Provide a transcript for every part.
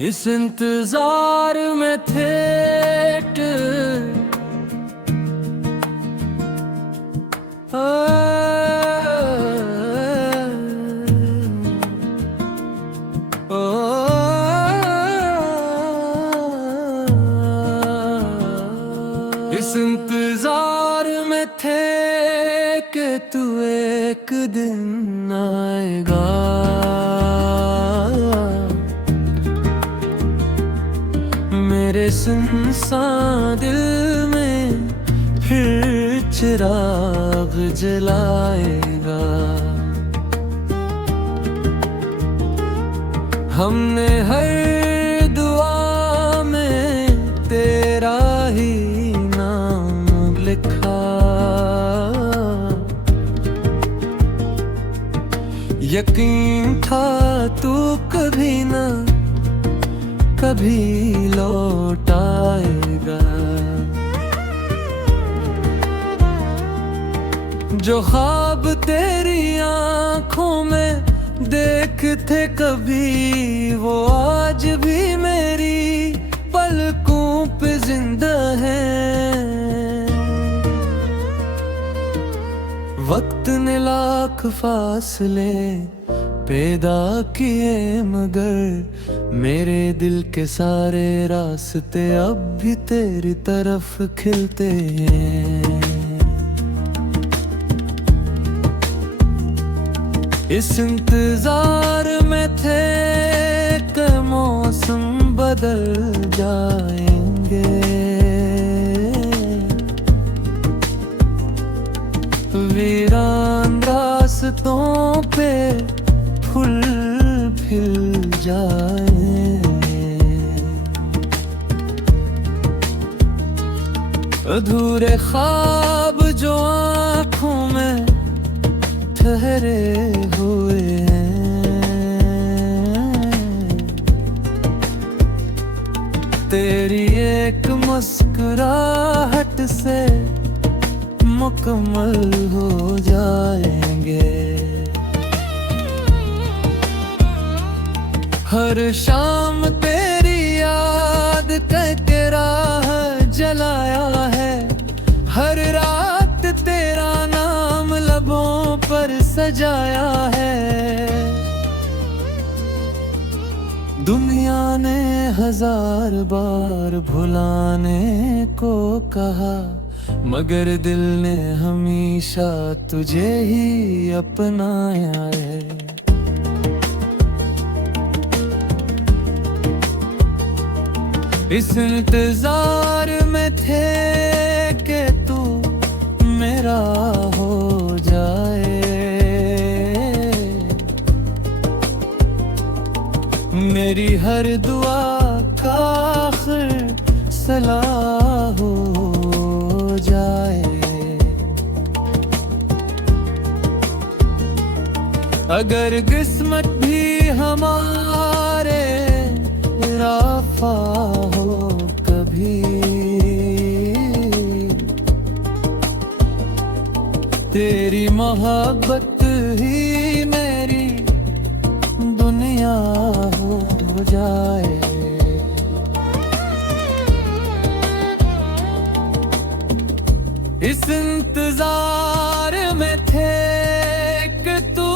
इस इंतजार में थे इस इंतजार में थे कि तू एक दिन आएगा। मेरे सुनसान दिल में फिर चिराग जलाएगा। हमने हर दुआ में तेरा ही नाम लिखा। यकीन था तू कभी ना कभी लौट आएगा। जो ख्वाब तेरी आंखों में देखते कभी, वो आज भी मेरी पलकों पे जिंदा है। वक्त ने लाख फासले पैदा किए, मगर मेरे दिल के सारे रास्ते अब भी तेरी तरफ खिलते हैं। इस इंतजार में थे कि मौसम बदल जाएंगे। वीरान रास्तों पे फूल खिल जाए। अधूरे ख्वाब जो आँखों में ठहरे हुए हैं, तेरी एक मुस्कुराहट से मुकम्मल हो जाएंगे। हर शाम तेरी याद करके राह जलाया है। हर रात तेरा नाम लबों पर सजाया है। दुनिया ने हजार बार भुलाने को कहा, मगर दिल ने हमेशा तुझे ही अपनाया है। इस इंतजार में थे कि तू मेरा हो जाए। मेरी हर दुआ का आखिर सलाह हो जाए। अगर किस्मत भी हमारे राफा हो कभी, तेरी मोहब्बत ही मेरी दुनिया हो जाए। इस इंतजार में थे कि तू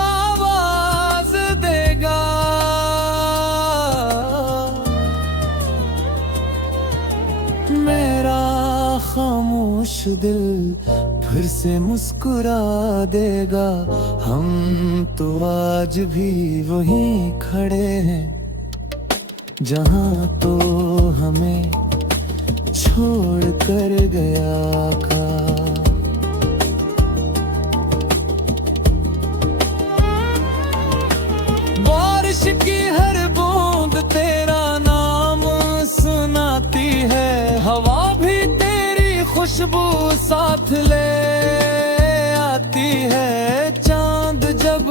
आवाज देगा। मेरा खामोश दिल फिर से मुस्कुरा देगा। हम तो आज भी वहीं खड़े हैं जहां तो हमें छोड़ कर गया था। बारिश की हर बूंद तेरा नाम सुनाती है। हवा भी तेरी खुशबू साथ ले आती है। चांद जब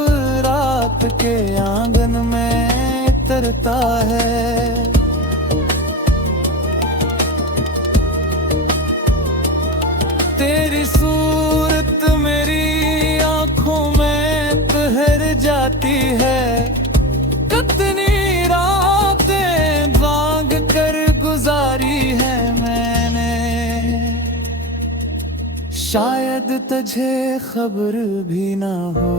रात के आंगन में तरता है, शायद तुझे खबर भी ना हो,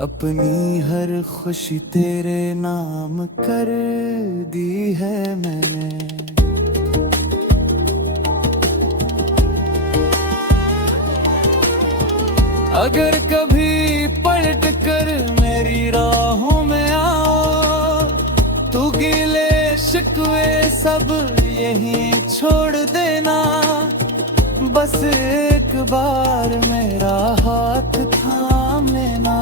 अपनी हर खुशी तेरे नाम कर दी है मैंने। अगर कभी पलट कर मेरी राहों में आओ, तू गिले शिकवे सब यहीं छोड़ देना। बस एक बार मेरा हाथ थाम लेना,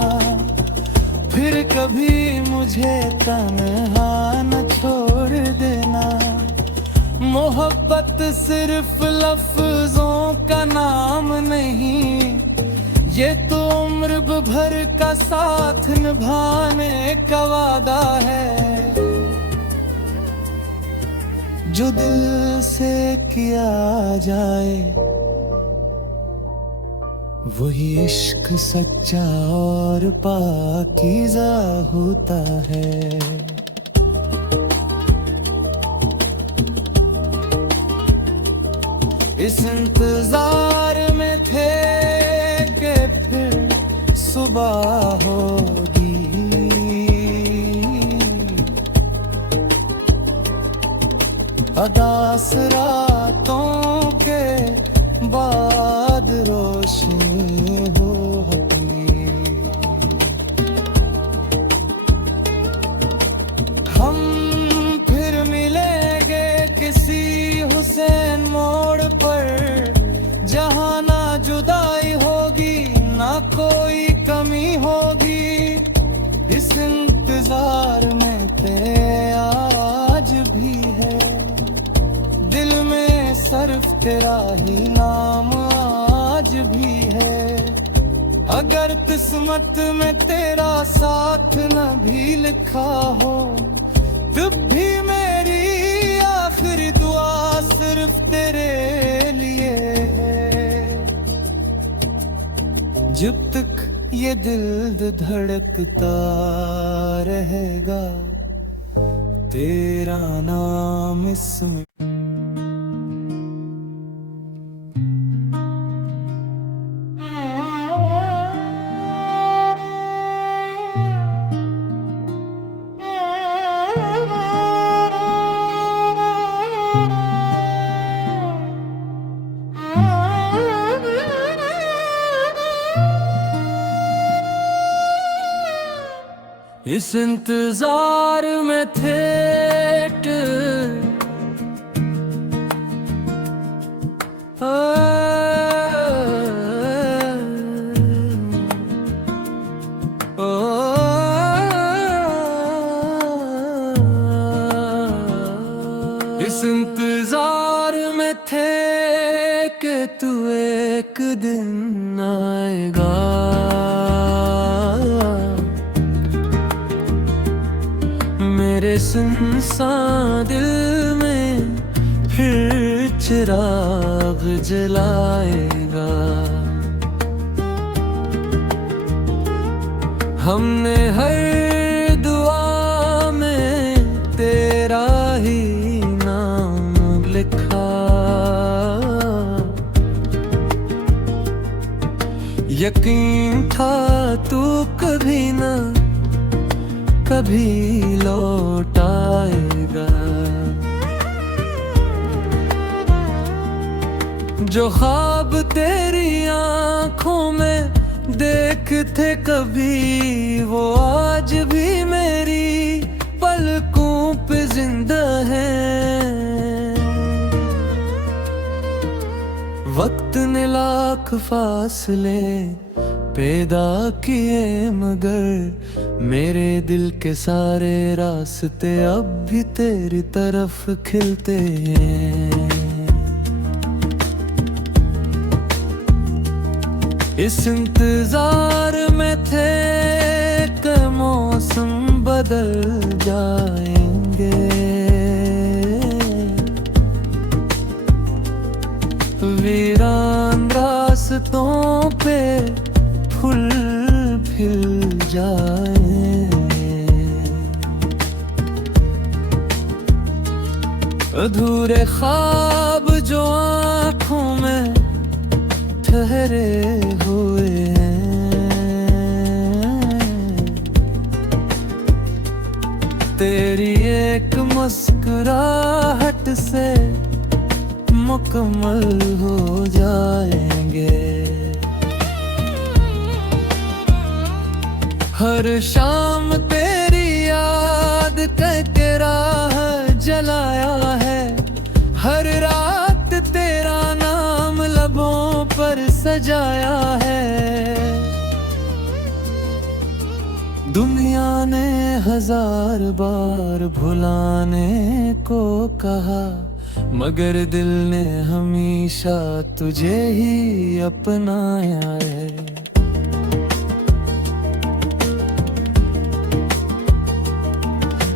फिर कभी मुझे तन्हा न छोड़ देना। मोहब्बत सिर्फ लफ्जों का नाम नहीं, ये तो उम्र भर का साथ निभाने का वादा है। जो दिल से किया जाए वही इश्क सच्चा और पाकीज़ा होता है। इस इंतजार में थे कि फिर सुबह होगी, अदास रातों के बाद रोशनी हो अपनी। हम फिर मिलेंगे किसी हुसैन मोड़ पर, जहाँ ना जुदाई होगी ना कोई कमी होगी। इस इंतजार में तेरे आज भी है, दिल में सिर्फ तेरा ही नाम आज भी है। अगर किस्मत में तेरा साथ न भी लिखा हो, तब भी मेरी आखिरी दुआ सिर्फ तेरे लिए है। जब तक ये दिल धड़कता रहेगा, तेरा नाम इसमें। इस इंतजार में थे इस इंतजार में थे कि तू एक दिन आएगा। मेरे सुनसान दिल में फिर चिराग जलाएगा। हमने हर दुआ में तेरा ही नाम लिखा, यकीन था तू कभी ना कभी लौट आएगा। जो ख्वाब तेरी आंखों में देखते कभी, वो आज भी मेरी पलकों पे जिंदा है। वक्त ने लाख फासले पैदा किए, मगर मेरे दिल के सारे रास्ते अब भी तेरी तरफ खिलते हैं। इस इंतजार में थे कि मौसम बदल जाएंगे, वीरान रास्तों पे फूल खिल जाए। अधूरे ख्वाब जो आँखों में ठहरे हुए हैं, तेरी एक मुस्कुराहट से मुकम्मल हो जाएंगे। हर शाम तेरी याद करके राह जलाया है, हर रात तेरा नाम लबों पर सजाया है। दुनिया ने 1000 बार भुलाने को कहा, मगर दिल ने हमेशा तुझे ही अपनाया है।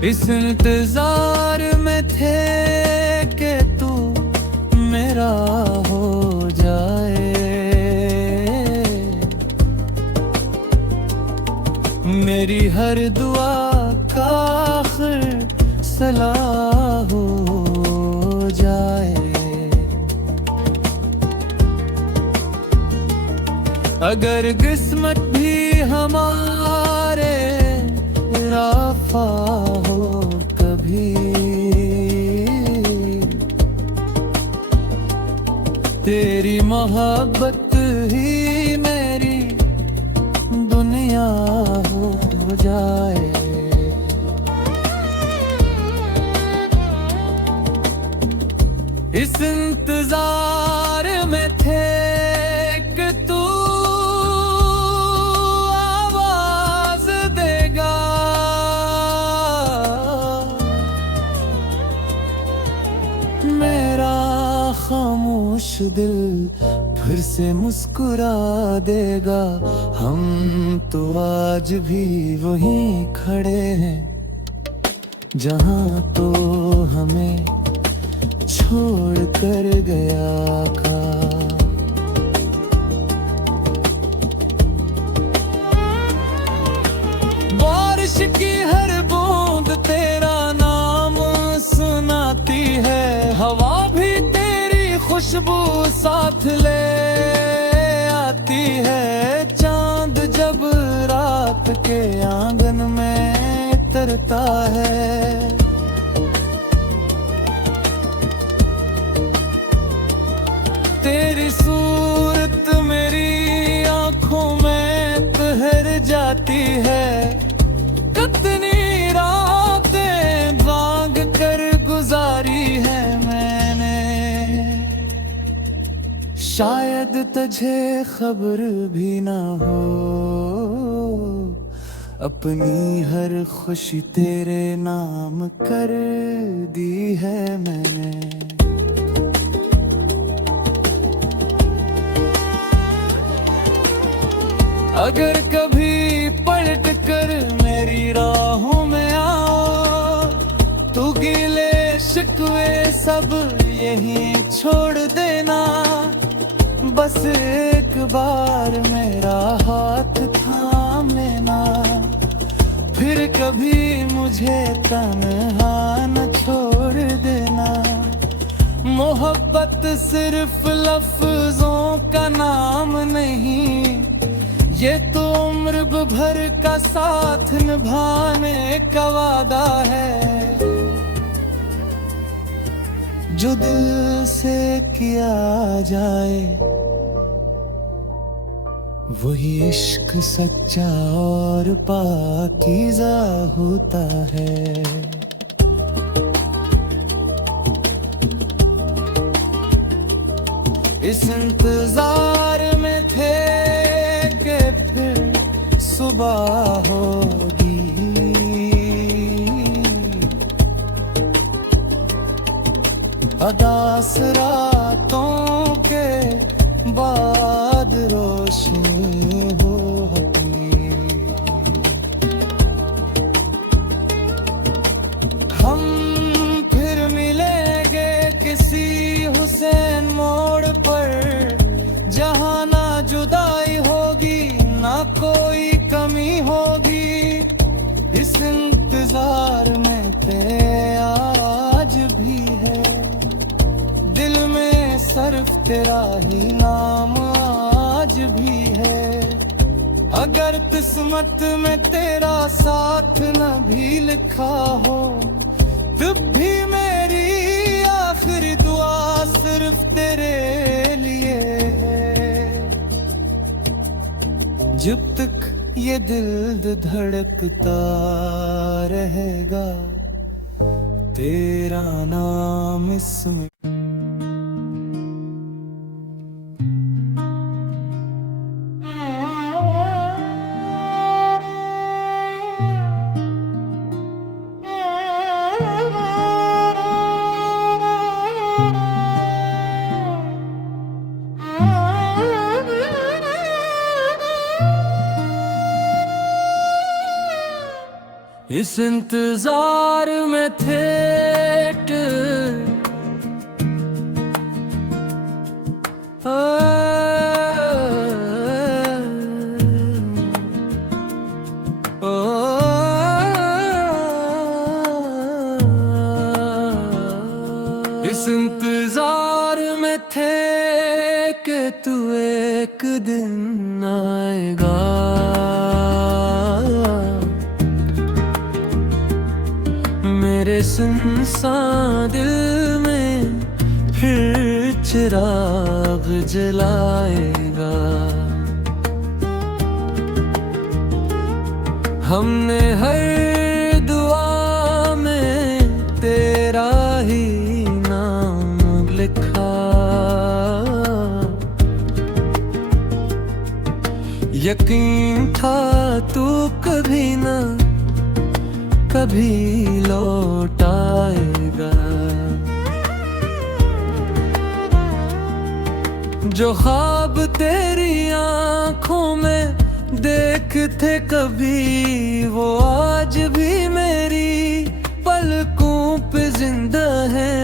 इस इंतजार में थे कि तू मेरा हो जाए, मेरी हर दुआ का आखिर सलाह हो जाए। अगर किस्मत भी हमारे राफा हो कभी, तेरी मोहब्बत ही मेरी दुनिया हो जाए। इस इंतजार में थे कि तू आवाज देगा, मेरा खामोश दिल फिर से मुस्कुरा देगा। हम तो आज भी वहीं खड़े हैं जहां तो हमें छोड़ कर गया था। बारिश की हर बूंद तेरा नाम सुनाती है, हवा भी तेरी खुशबू साथ ले आती है। चांद जब रात के आंगन में तरता है, तेरी सूरत मेरी आंखों में तहर जाती है। कितनी रातें भाग कर गुजारी है मैंने, शायद तुझे खबर भी ना हो, अपनी हर खुशी तेरे नाम कर दी है मैंने। अगर कभी पलट कर मेरी राहों में आओ, तू गिले शिकवे सब यहीं छोड़ देना। बस एक बार मेरा हाथ थाम लेना, फिर कभी मुझे तन्हा न छोड़ देना। मोहब्बत सिर्फ लफ्जों का नाम नहीं, ये तो उम्र भर का साथ निभाने का वादा है। जो दिल से किया जाए वही इश्क सच्चा और पाकीज़ा होता है। इस इंतजार में थे कि फिर सुबह होगी, अदास रातों के बाद रोशनी होगी। हम फिर मिलेंगे किसी हुसैन मोड़ पर, जहाँ ना जुदाई होगी ना कोई कमी होगी। इस इंतजार में ते आज भी है। सिर्फ तेरा ही नाम आज भी है। अगर किस्मत में तेरा साथ न भी लिखा हो, तब भी मेरी आखिरी दुआ सिर्फ तेरे लिए है। जब तक ये दिल धड़कता रहेगा, तेरा नाम इसमें। इस इंतजार में थे इस इंतजार में थे कि तू एक दिन आएगा। मेरे सुनसान दिल में फिर चिराग जलाएगा। हमने हर दुआ में तेरा ही नाम लिखा। यकीन था तू कभी ना कभी लौट आएगा। जो ख्वाब तेरी आंखों में देखते कभी, वो आज भी मेरी पलकों पे जिंदा है।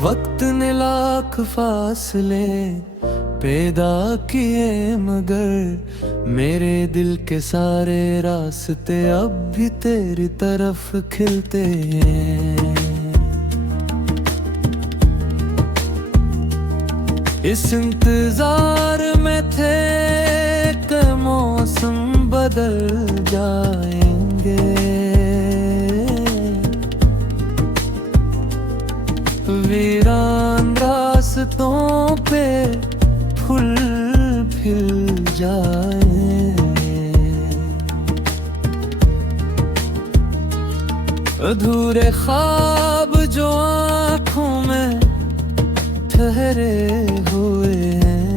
वक्त ने लाख फासले पैदा किए, मगर मेरे दिल के सारे रास्ते अब भी तेरी तरफ खिलते हैं। इस इंतजार में थे कि मौसम बदल जाएंगे। वीरान रास्तों पे फूल खिल जाए। अधूरे ख्वाब जो आँखों में ठहरे हुए हैं,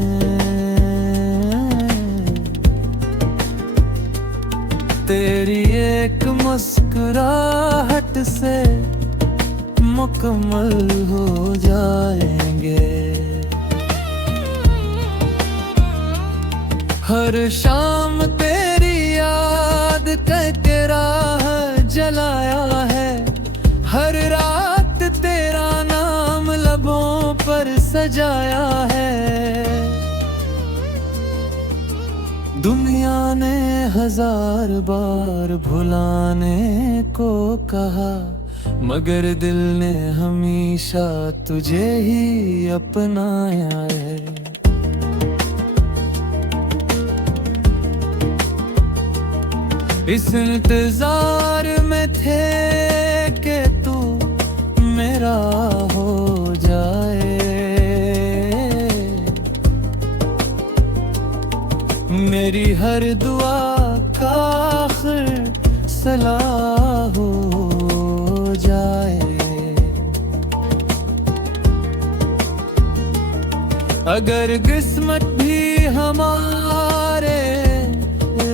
तेरी एक मुस्कुराहट से मुकम्मल हो जाएंगे। हर शाम तेरी याद करके राह जलाया है। हर रात तेरा नाम लबों पर सजाया है। दुनिया ने 1000 बार भुलाने को कहा, मगर दिल ने हमेशा तुझे ही अपनाया है। इस इंतजार में थे कि तू मेरा हो जाए। मेरी हर दुआ का आखिर सलाह हो जाए। अगर किस्मत भी हमारे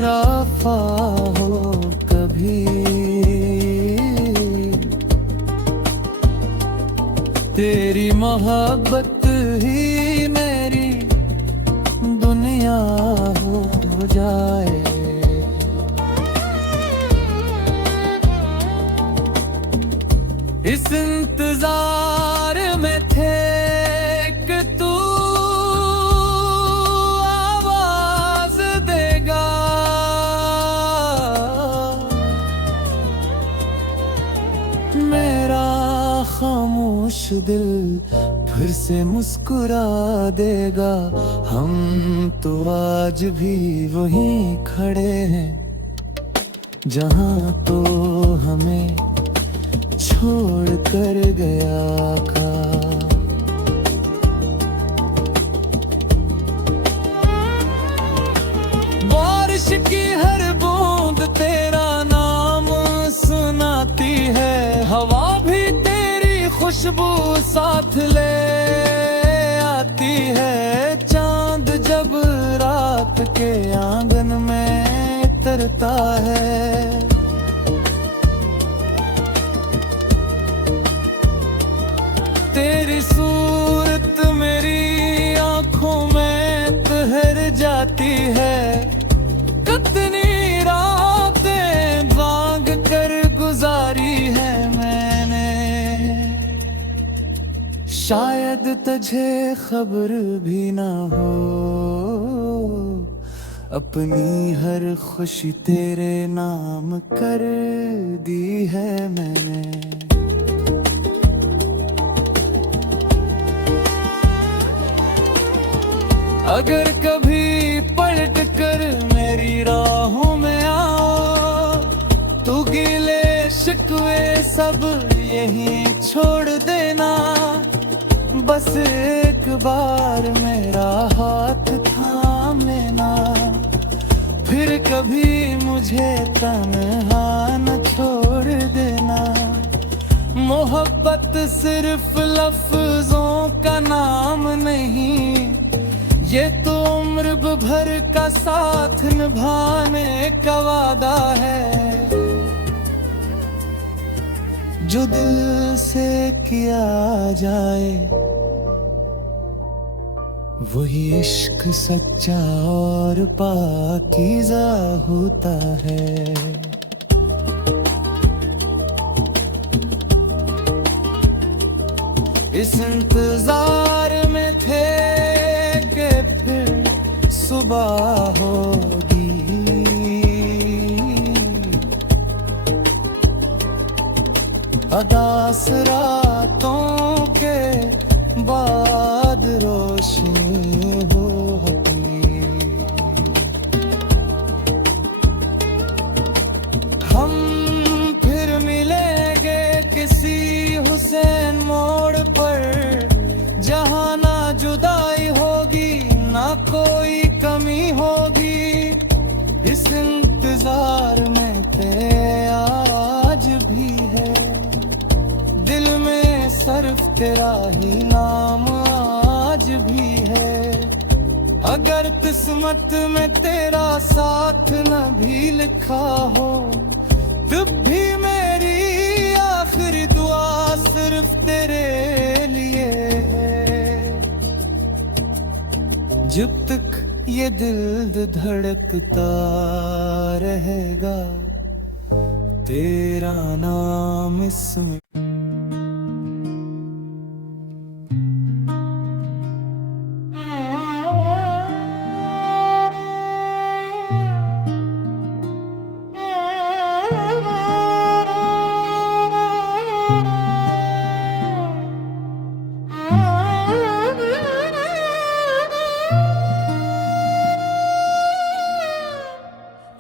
राफा हो कभी, तेरी मोहब्बत ही मेरी दुनिया हो जाए। इस इंतजार में थे कि तू आवाज देगा। मेरा खामोश दिल फिर से मुस्कुरा देगा। हम तो आज भी वहीं खड़े हैं जहाँ तो हमें छोड़ कर गया था। बारिश की हर बूंद तेरा नाम सुनाती है, हवा भी तेरी खुशबू साथ ले आती है। चांद जब रात के आंगन में तरता है, तेरी सूरत मेरी आंखों में तहर जाती है। कितनी रातें भाग कर गुजारी है मैंने, शायद तुझे खबर भी ना हो। अपनी हर खुशी तेरे नाम कर दी है मैंने। अगर कभी पलट कर मेरी राहों में आओ, तो गिले शिकवे सब यहीं छोड़ देना। बस एक बार मेरा हाथ थाम लेना, फिर कभी मुझे तन्हा न छोड़ देना। मोहब्बत सिर्फ लफ्जों का नाम नहीं, ये तो उम्र भर का साथ निभाने का वादा है। जो दिल से किया जाए वही इश्क सच्चा और पाकीज़ा होता है। इस इंतजार में थे कि फिर सुबह होगी, अदास रातों के बाद रोशनी हो अपनी। हम फिर मिलेंगे किसी हुसैन मोड़ पर, जहाँ ना जुदाई होगी ना कोई कमी होगी। इस इंतजार में ते आज भी है, दिल में सिर्फ तेरा ही नाम आज भी है। अगर किस्मत में तेरा साथ न भी लिखा हो, तब भी मेरी आखिरी दुआ सिर्फ तेरे लिए है। जब तक ये दिल धड़कता रहेगा, तेरा नाम इसमें।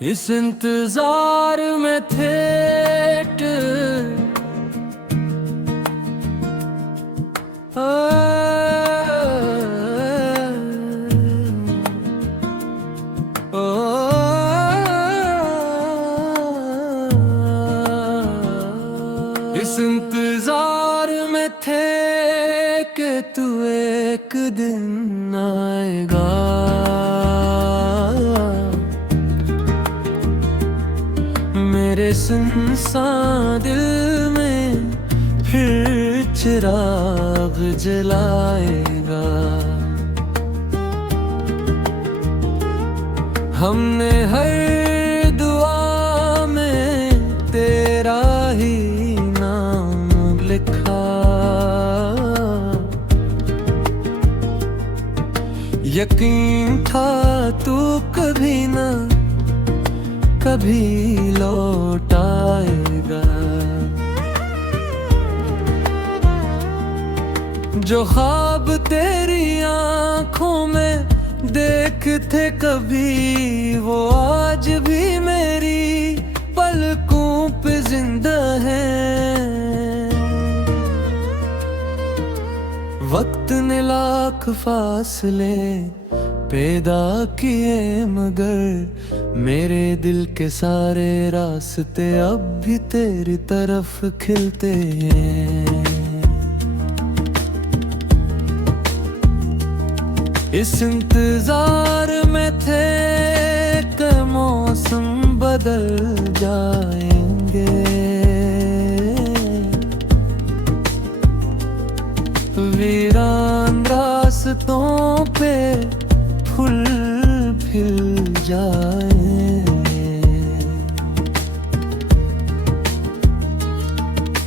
इस इंतजार में थे इस इंतजार में थे कि तू एक दिन आएगा। मेरे सुनसान दिल में फिर चिराग जलाएगा। हमने हर दुआ में तेरा ही नाम लिखा। यकीन था तू कभी ना कभी लौट आएगा। जो ख्वाब तेरी आंखों में देखते कभी, वो आज भी मेरी पलकों पे जिंदा है। वक्त ने लाख फासले पैदा किए, मगर मेरे दिल के सारे रास्ते अब भी तेरी तरफ खिलते हैं। इस इंतजार में थे कि मौसम बदल जाएंगे, वीरान रास्तों पे फूल खिल जाएंगे।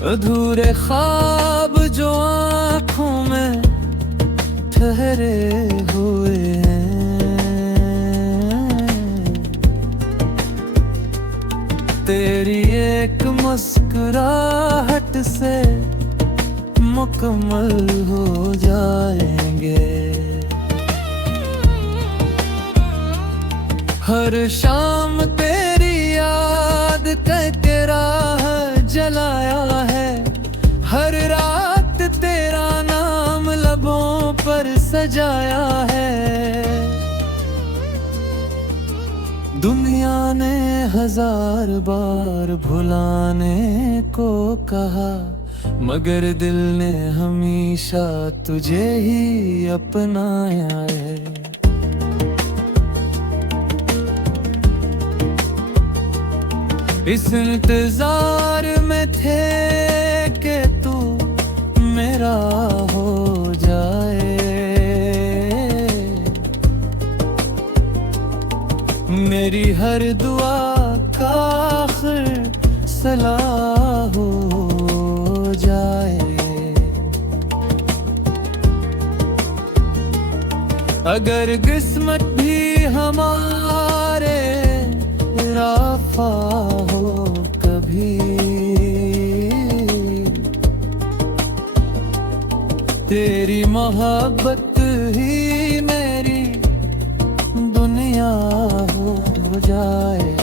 अधूरे ख्वाब जो आँखों में ठहरे हुए हैं, तेरी एक मुस्कुराहट से मुकम्मल हो जाएंगे। हर शाम तेरी याद करके राह जलाया है, हर रात तेरा नाम लबों पर सजाया है। दुनिया ने हजार बार भुलाने को कहा, मगर दिल ने हमेशा तुझे ही अपनाया है। इस इंतजार में थे कि तू मेरा हो जाए, मेरी हर दुआ का आखिर सलाह हो जाए। अगर किस्मत भी हमारे राफा हो कभी, तेरी मोहब्बत ही मेरी दुनिया हो जाए।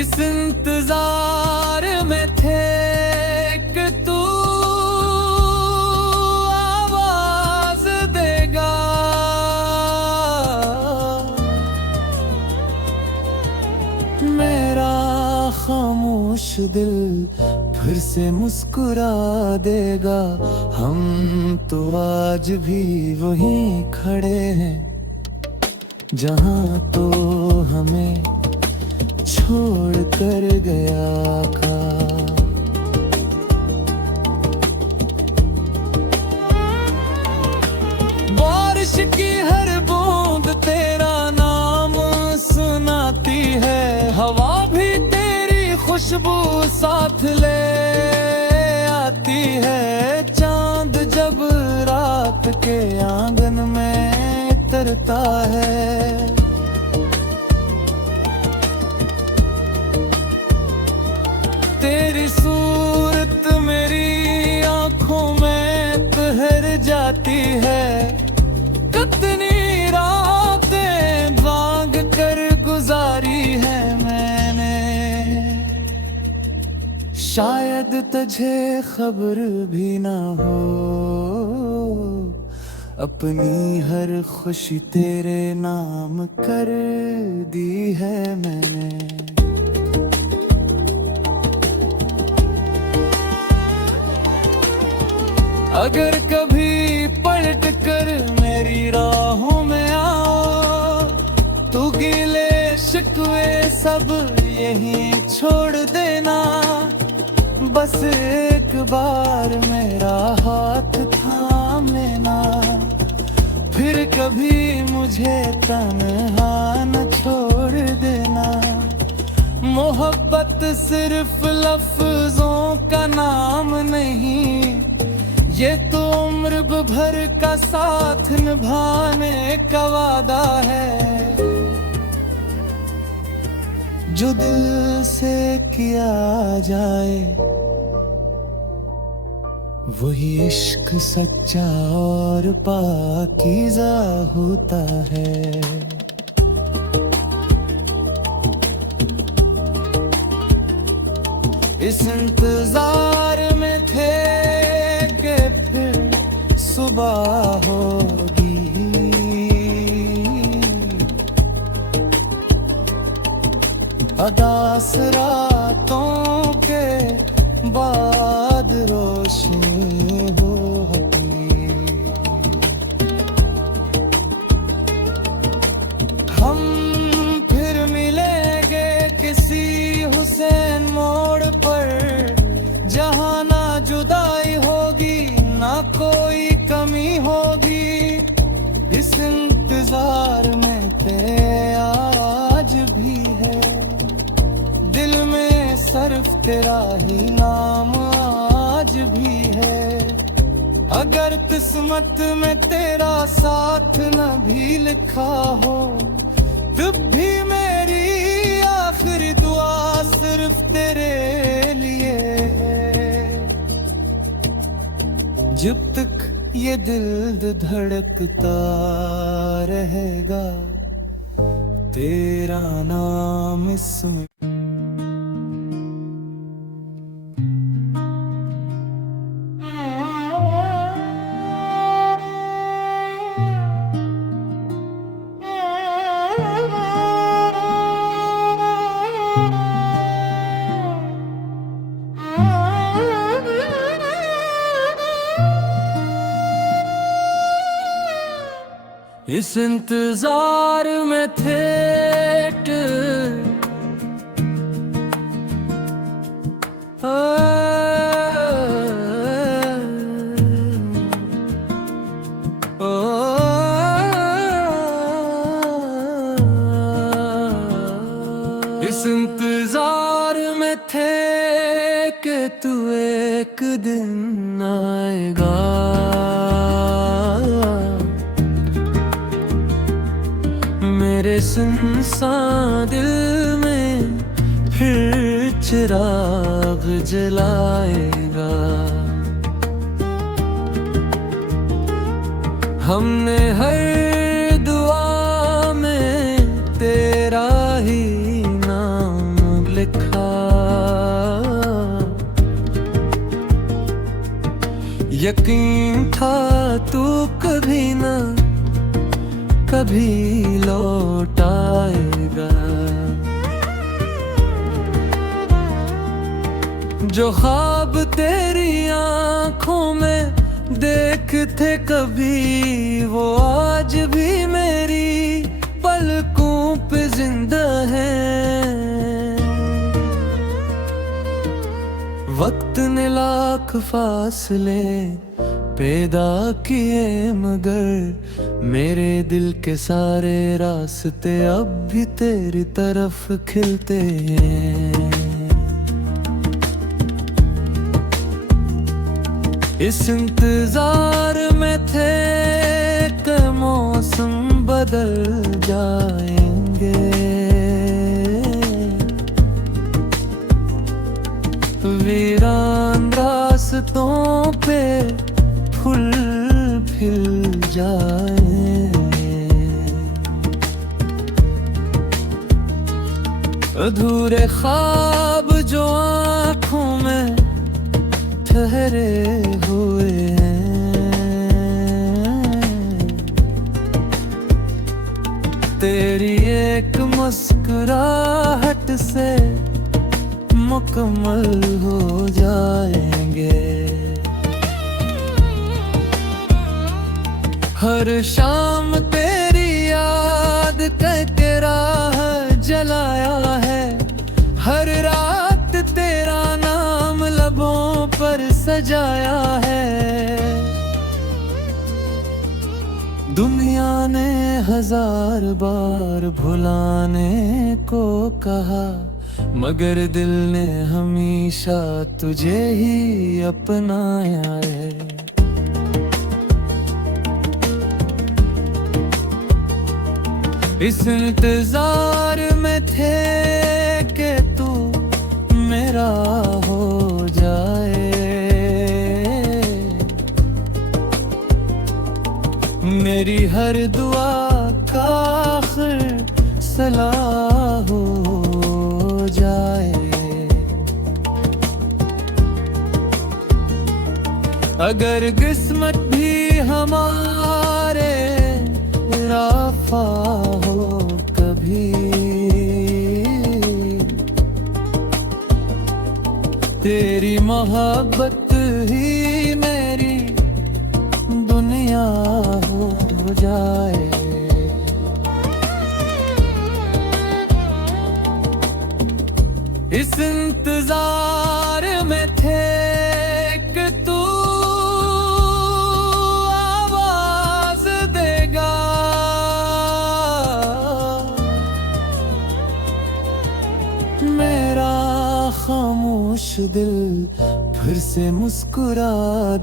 इस इंतजार में थे कि तू आवाज देगा, मेरा खामोश दिल फिर से मुस्कुरा देगा। हम तो आज भी वहीं खड़े हैं जहां तो हमें छोड़ कर गया था। बारिश की हर बूंद तेरा नाम सुनाती है, हवा भी तेरी खुशबू साथ ले आती है। चांद जब रात के आंगन में तरता है, तेरी सूरत मेरी आंखों में तहर जाती है। कितनी रातें भाग कर गुजारी है मैंने, शायद तुझे खबर भी ना हो, अपनी हर खुशी तेरे नाम कर दी है मैंने। अगर कभी पलट कर मेरी राहों में आओ, तू गिले शिकवे सब यहीं छोड़ देना। बस एक बार मेरा हाथ थाम लेना, फिर कभी मुझे तन्हा न छोड़ देना। मोहब्बत सिर्फ लफ्जों का नाम नहीं, ये तो उम्र भर का साथ निभाने का वादा है। जो दिल से किया जाए वही इश्क सच्चा और पाकीज़ा होता है। इस इंतजार में थे कि फिर सुबह होगी, अदास रातों के बाद रोशनी होगी। हम फिर मिलेंगे किसी हुसैन मोड़ पर, जहाँ ना जुदाई होगी ना कोई कमी होगी। इस इंतजार में ते आज भी है, दिल में सिर्फ तेरा ही नाम आज भी है। अगर किस्मत में तेरा साथ न भी लिखा हो, तब भी मेरी आखिरी दुआ सिर्फ तेरे लिए है। जब तक ये दिल धड़कता रहेगा, तेरा नाम इसमें। इस इंतजार में थे इस इंतजार में थे कि तू एक दिन आएगा, मेरे सुनसान दिल में फिर चिराग जलाएगा। हमने हर दुआ में तेरा ही नाम लिखा, यकीन था तू कभी ना कभी लौट आएगा। जो ख्वाब तेरी आंखों में देखते कभी, वो आज भी मेरी पलकों पे जिंदा है। वक्त ने लाख फासले पैदा किए, मगर मेरे दिल के सारे रास्ते अब भी तेरी तरफ खिलते हैं। इस इंतजार में थे कि मौसम बदल जाएंगे, वीरान रास्तों पे फूल खिल जाए। अधूरे ख्वाब जो आँखों में ठहरे हुए हैं, तेरी एक मुस्कुराहट से मुकम्मल हो जाएंगे। हर शाम तेरी याद करके राह जलाया है, हर रात तेरा नाम लबों पर सजाया है। दुनिया ने 1000 बार भुलाने को कहा, मगर दिल ने हमेशा तुझे ही अपनाया है। इस इंतजार में थे मेरी हर दुआ का आखिर सलाह हो जाए। अगर किस्मत भी हमारे राफा हो कभी, तेरी मोहब्बत ही मेरी दुनिया हो जाए। इस इंतजार में थे कि तू आवाज देगा, मेरा खामोश दिल फिर से मुस्कुरा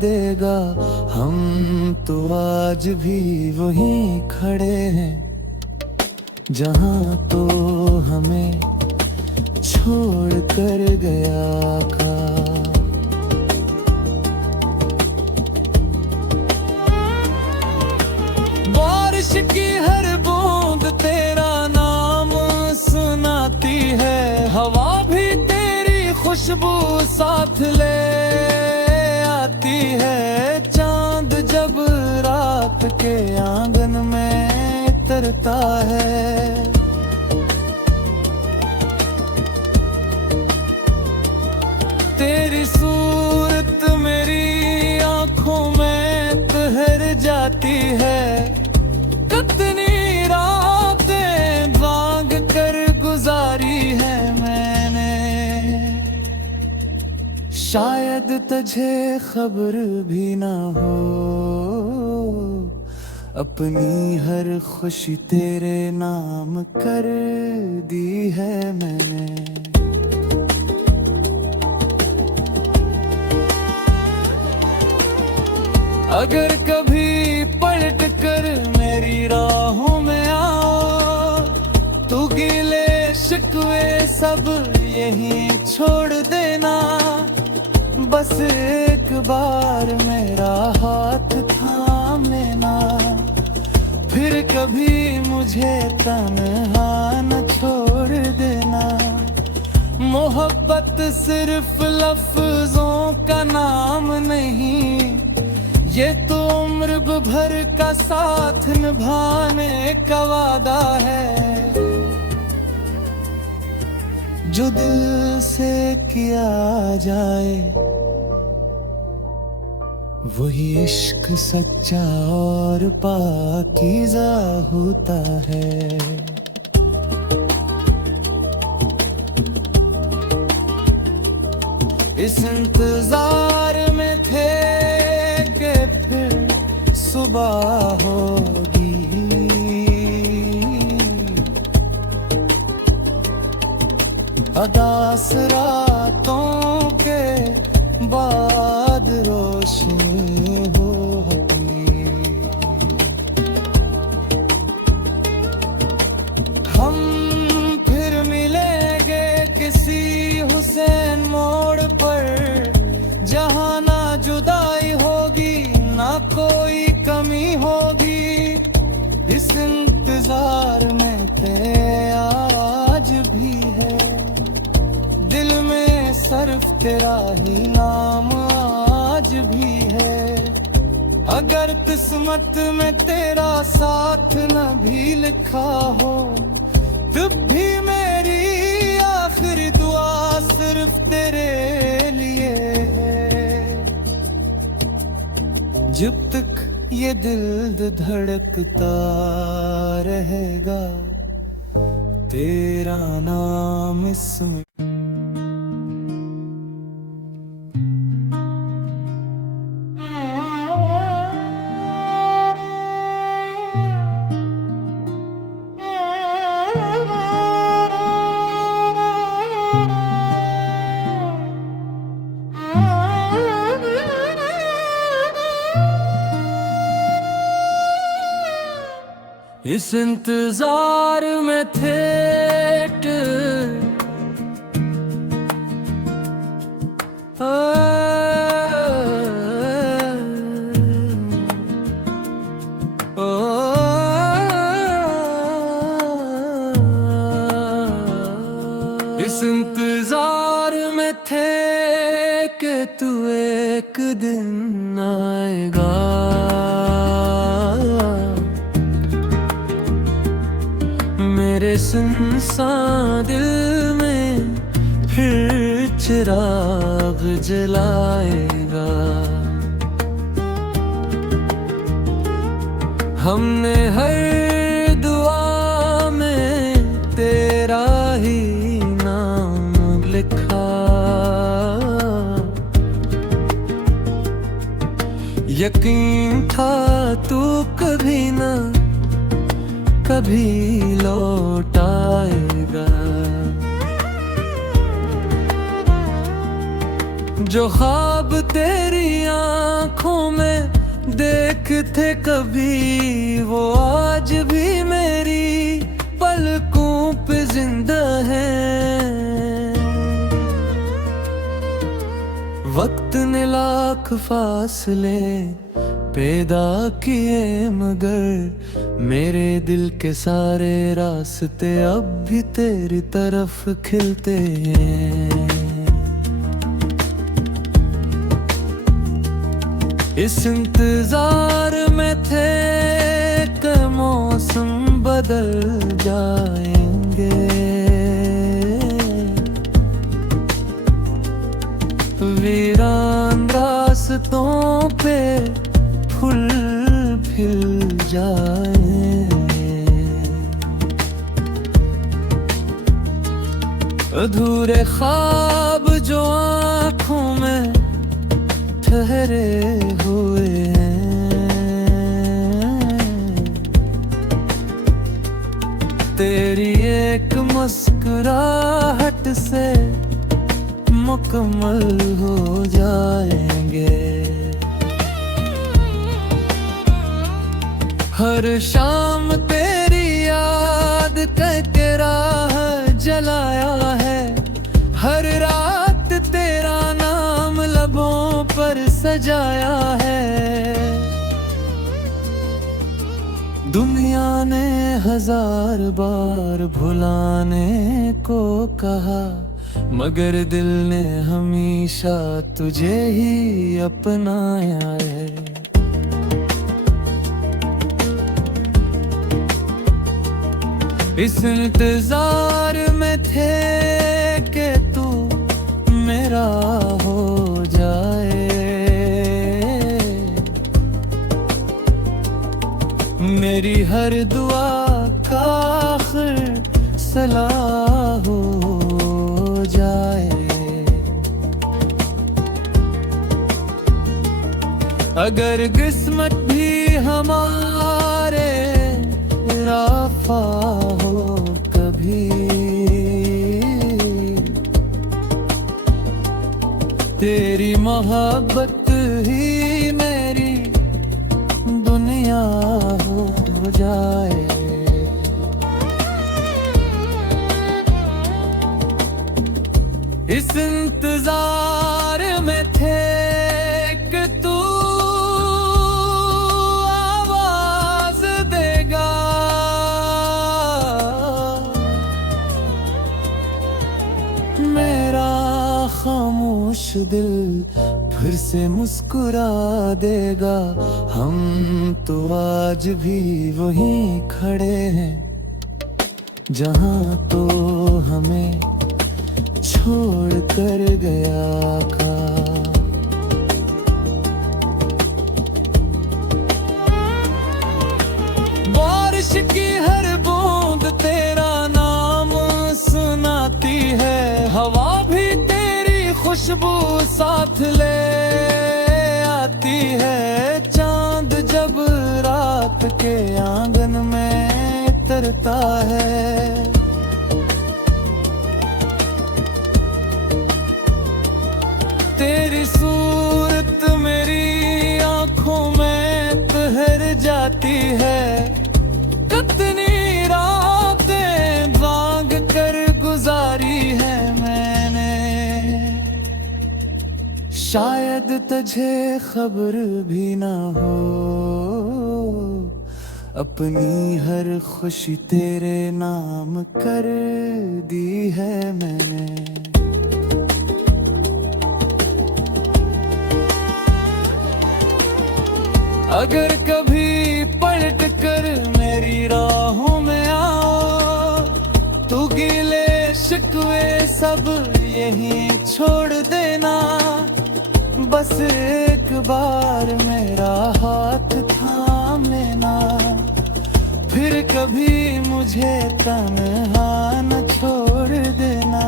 देगा। हम तो आज भी वहीं खड़े हैं जहां तो हमें छोड़ कर गया था। बारिश की हर बूंद तेरा नाम सुनाती है, हवा भी तेरी खुशबू साथ ले आती है। चांद जब रात के आंगन में तरता है, तेरी सूरत मेरी आंखों में तहर जाती है। कितनी रातें भाग कर गुजारी है मैंने, शायद तुझे खबर भी ना हो। अपनी हर खुशी तेरे नाम कर दी है मैंने। अगर कभी पलट कर मेरी राहों में आओ, तू गिले शिकवे सब यहीं छोड़ देना। बस एक बार मेरा हाथ थाम लेना, फिर कभी मुझे तन्हा न छोड़ देना। मोहब्बत सिर्फ लफ्जों का नाम नहीं, ये तो उम्र भर का साथ निभाने का वादा है। जो दिल से किया जाए वही इश्क सच्चा और पाकीज़ा होता है। इस इंतजार में थे कि फिर सुबह होगी, अदास रातों के बाद रोशनी होगी। हम फिर मिलेंगे किसी हुसैन मोड़ पर, जहां ना जुदाई होगी ना कोई कमी होगी। इस इंतजार में तेरे आज भी है, दिल में सिर्फ तेरा ही नाम आज भी है। अगर किस्मत में तेरा साथ न भी लिखा हो, तब भी मेरी आखिरी दुआ सिर्फ तेरे लिए है। जब तक ये दिल धड़कता रहेगा, तेरा नाम इसमें। इस इंतजार में थे ओ इंतजार में थे कि तू एक दिन आएगा, मेरे सुनसान दिल में फिर चिराग जलाएगा। हमने हर दुआ में तेरा ही नाम लिखा, यकीन था तू कभी ना कभी लौट आएगा। जो ख्वाब तेरी आंखों में देखते कभी, वो आज भी मेरी पलकों पे जिंदा है। वक्त ने लाख फासले पैदा किए, मगर मेरे दिल के सारे रास्ते अब भी तेरी तरफ खिलते हैं। इस इंतजार में थे कि मौसम बदल जाएंगे, वीरान रास्तों पे फूल खिल जाएंगे। अधूरे ख्वाब जो आँखों में ठहरे हुए हैं, तेरी एक मुस्कुराहट से मुकम्मल हो जाएंगे। हर शाम तेरी याद करके राह जलाया है, हर रात तेरा नाम लबों पर सजाया है। दुनिया ने हजार बार भुलाने को कहा, मगर दिल ने हमेशा तुझे ही अपनाया है। इस इंतजार में थे कि तू मेरा हो जाए, मेरी हर दुआ का आखिर सलाह हो जाए। अगर किस्मत भी हमारे राफा हो कभी, तेरी मोहब्बत ही मेरी दुनिया हो जाए। इस इंतजार में थे कि तू आवाज देगा, मेरा खामोश दिल फिर से मुस्कुरा देगा। हम तो आज भी वहीं खड़े हैं जहां तो हमें छोड़ कर गया था। बारिश की हर बूंद तेरा नाम सुनाती है, हवा भी तेरी खुशबू साथ ले आती है। चांद जब रात के आंगन में तरता है, तेरी सूरत मेरी आंखों में तहर जाती है। कितनी रातें भाग कर गुजारी है मैंने, शायद तुझे खबर भी ना हो। अपनी हर खुशी तेरे नाम कर दी है मैंने। अगर कभी पलट कर मेरी राहों में आओ, तू गिले शिकवे सब यहीं छोड़ देना। बस एक बार मेरा हाथ थाम लेना, फिर कभी मुझे तन्हा न छोड़ देना।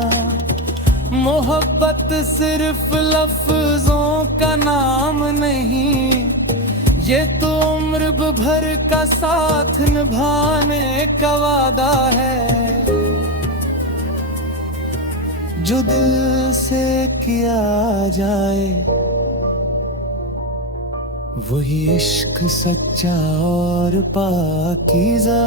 मोहब्बत सिर्फ लफ्जों का नाम नहीं, ये तो उम्र भर का साथ निभाने का वादा है। जो दिल से किया जाए वही इश्क सच्चा और पाकीज़ा।